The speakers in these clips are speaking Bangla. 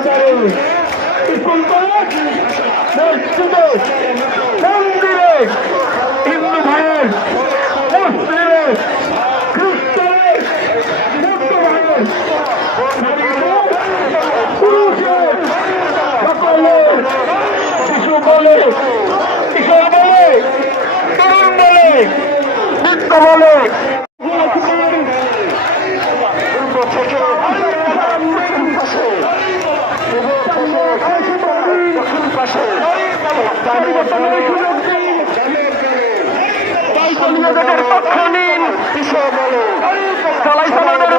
বাজারে, স্কুল কলেজ, মসজিদে, মন্দিরে, হিন্দু ভাইয়ের, মুসলিমের, খ্রিস্টানের, বৌদ্ধ ভাইয়ের, পুরুষের, সকলের, শিশু বলে, কিশোর বলে, তরুণ বলে, বৃদ্ধ বলে, পক্ষ নিন,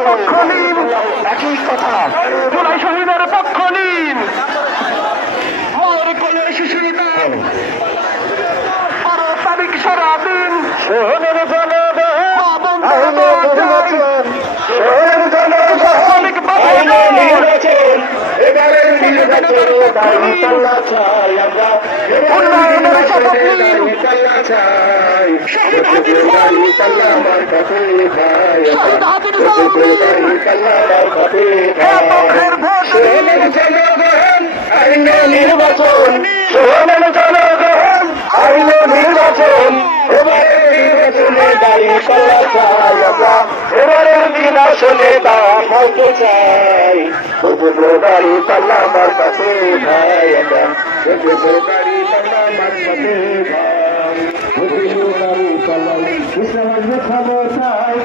পক্ষ নিন, একই কথা, জুলাই শহীদের পক্ষ নিন, আমার কোলে শিশুরা আরো তারিখ সারাদিন শহরের নির্বাচন এবারের নির্বাচনে দাঁড়াতে চাই দাঁড়ি পাল্লা আমার কাছে ভাই দাঁড়ি পাল্লা আমার কাছে খাবো চাই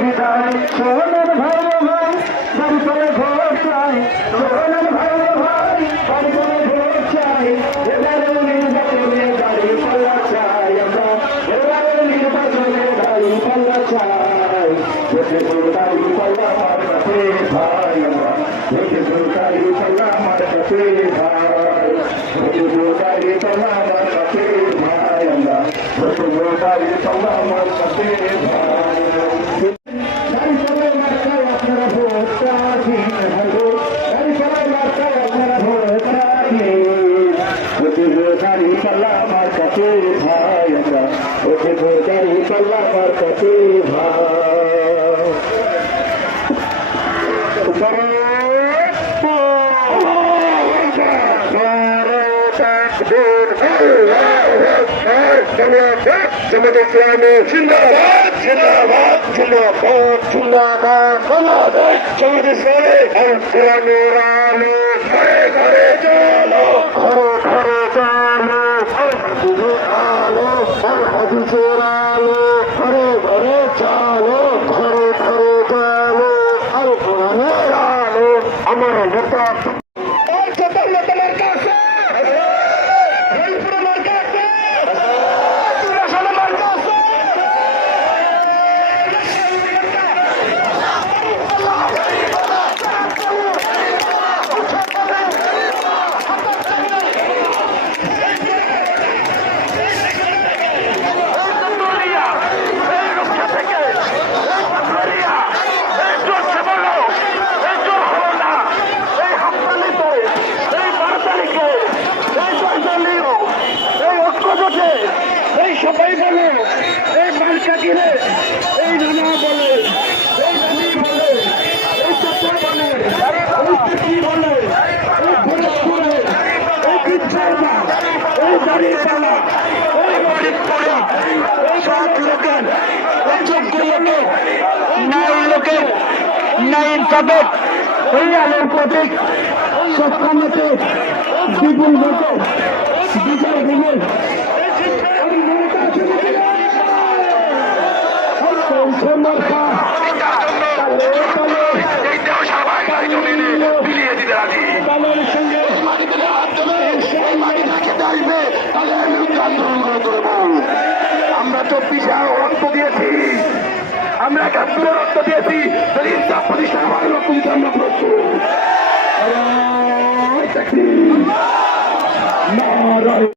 বিদায় সোনার ভাই ভাই বাড়ি করে ঘর চাই সোনার ভাই ভাই বাড়ি করে ঘর চাই এবারের নির্বাচনে দাঁড়ি পাল্লা চাই আমরা এবারের নির্বাচনে দাঁড়ি পাল্লা চাই দাঁড়ি পাল্লা আমার কাছে ভাই আমরা দাঁড়ি পাল্লা আমার কাছে ভাই দাঁড়ি পাল্লা আমার কাছে ভাই আমরা দাঁড়ি পাল্লা আমার কাছে ভাই আপনারা ভোট দিন দাঁড়ি পাল্লা আমার কাছে ভাই আমরা দাঁড়ি পাল্লা আমার কাছে জামাত ইসলামী জিন্দাবাদ জিন্দাবাদ জিন্দাবাদ জিন্দাবাদ বাংলাদেশ জামাত ইসলামী আলো ঘরে ঘরে চলো ঘরে ঘরে চলো আলো হাদিসের আলো ঘরে ঘরে চলো ঘরে ঘরে চলো আল কোরআনের আলো আমার নেতা সবাই বলে এই মার্কা কিনে এই নানা বলে এই নানি বলে এই চাচা বলে এই কি বলে এই ফরিদপুরে এই বিচ্ছারবা এই দাঁড়িপালা এই ফরিদপুরে এই সব লোকের এই যোগ্য লোকের নাই লোকের নাই ইনসাফের এই আলোর প্রতীক সক্ষমতে বিপুল ভোটে বিজয় বিপুল আমরা 24 রক্ত দিয়েছি, আমরা 71 রক্ত দিয়েছি, প্রতিষ্ঠা আমার রক্ত দিতে আমরা প্রস্তুত।